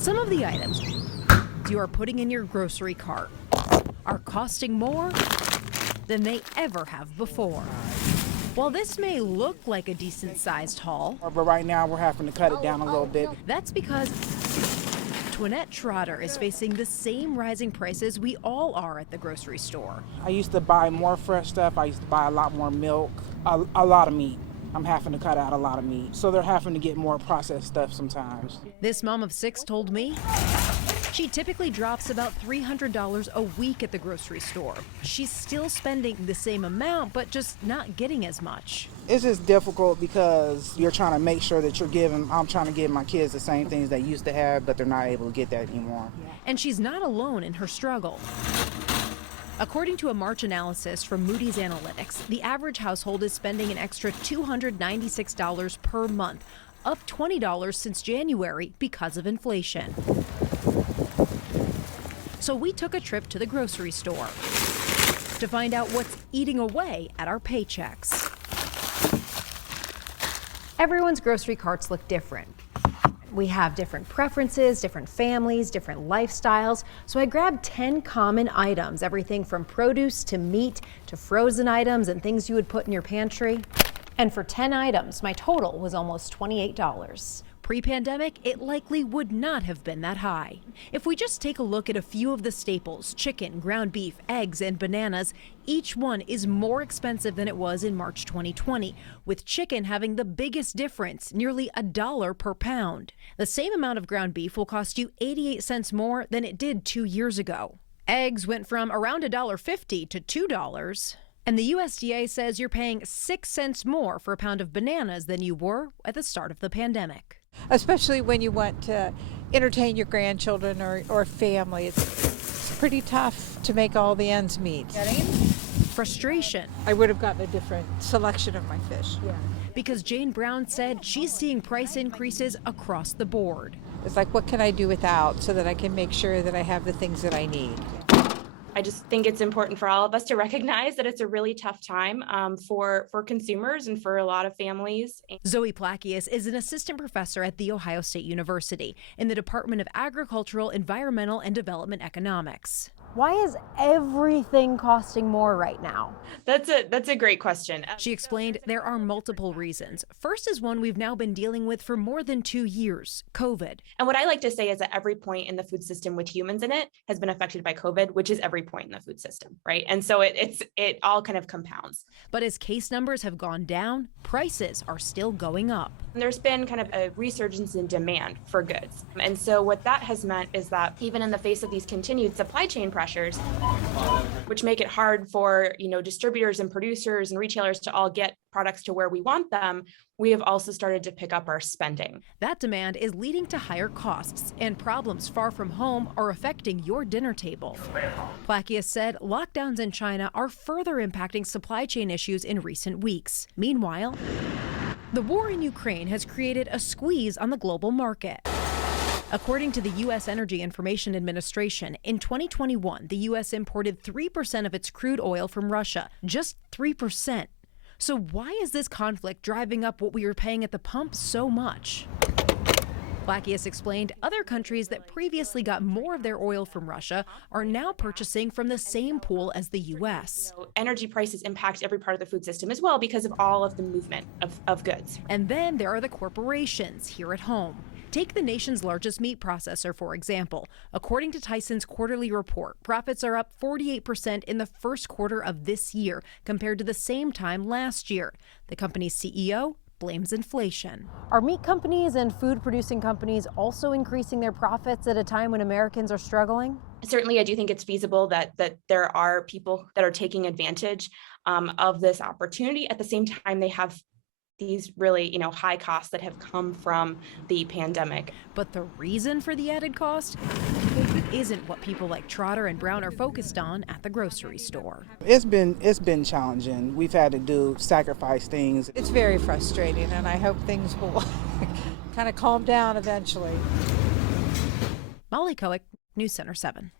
Some of the items you are putting in your grocery cart are costing more than they ever have before. While this may look like a decent-sized haul, But right now we're having to cut it down a little bit. that's because Twinette Trotter is facing the same rising prices we all are at the grocery store. I used to buy more fresh stuff. I used to buy a lot more milk, a lot of meat. I'm having to cut out a lot of meat. So they're having to get more processed stuff sometimes. This mom of 6 told me she typically drops about $300 a week at the grocery store. She's still spending the same amount, but just not getting as much. It's just difficult because you're trying to make sure that I'm trying to give my kids the same things they used to have, but they're not able to get that anymore. And she's not alone in her struggle. According to a March analysis from Moody's Analytics, the average household is spending an extra $296 per month, up $20 since January because of inflation. So we took a trip to the grocery store to find out what's eating away at our paychecks. Everyone's grocery carts look different. We have different preferences, different families, different lifestyles. So I grabbed 10 common items, everything from produce to meat to frozen items and things you would put in your pantry. And for 10 items, my total was almost $28. Pre-pandemic, it likely would not have been that high. If we just take a look at a few of the staples, chicken, ground beef, eggs, and bananas, each one is more expensive than it was in March 2020, with chicken having the biggest difference, nearly $1 per pound. The same amount of ground beef will cost you 88 cents more than it did 2 years ago. Eggs went from around $1.50 to $2. And the USDA says you're paying 6 cents more for a pound of bananas than you were at the start of the pandemic. Especially when you want to entertain your grandchildren or family. It's pretty tough to make all the ends meet. Frustration. I would have gotten a different selection of my fish. Because Jane Brown said she's seeing price increases across the board. It's like, what can I do without so that I can make sure that I have the things that I need? I just think it's important for all of us to recognize that it's a really tough time for consumers and for a lot of families. Zoe Plakius is an assistant professor at The Ohio State University in the Department of Agricultural, Environmental, and Development Economics. Why is everything costing more right now? That's a great question. She explained there are multiple reasons. First is one we've now been dealing with for more than 2 years, COVID. And what I like to say is that every point in the food system with humans in it has been affected by COVID, which is every point in the food system, right? And so it all kind of compounds. But as case numbers have gone down, prices are still going up. And there's been kind of a resurgence in demand for goods. And so what that has meant is that even in the face of these continued supply chain pressures, which make it hard for, distributors and producers and retailers to all get products to where we want them, we have also started to pick up our spending. That demand is leading to higher costs, and problems far from home are affecting your dinner table. Plakius said lockdowns in China are further impacting supply chain issues in recent weeks. Meanwhile, the war in Ukraine has created a squeeze on the global market. According to the U.S. Energy Information Administration, in 2021, the U.S. imported 3% of its crude oil from Russia, just 3%. So why is this conflict driving up what we are paying at the pump so much? Plakius explained other countries that previously got more of their oil from Russia are now purchasing from the same pool as the U.S. Energy prices impact every part of the food system as well because of all of the movement of goods. And then there are the corporations here at home. Take the nation's largest meat processor, for example. According to Tyson's quarterly report, profits are up 48% in the first quarter of this year compared to the same time last year. The company's CEO blames inflation. Are meat companies and food-producing companies also increasing their profits at a time when Americans are struggling? Certainly, I do think it's feasible that there are people that are taking advantage of this opportunity. At the same time, they have these really, high costs that have come from the pandemic. But the reason for the added cost isn't what people like Trotter and Brown are focused on at the grocery store. It's been challenging. We've had to sacrifice things. It's very frustrating, and I hope things will kind of calm down eventually. Molly Coick, News Center 7.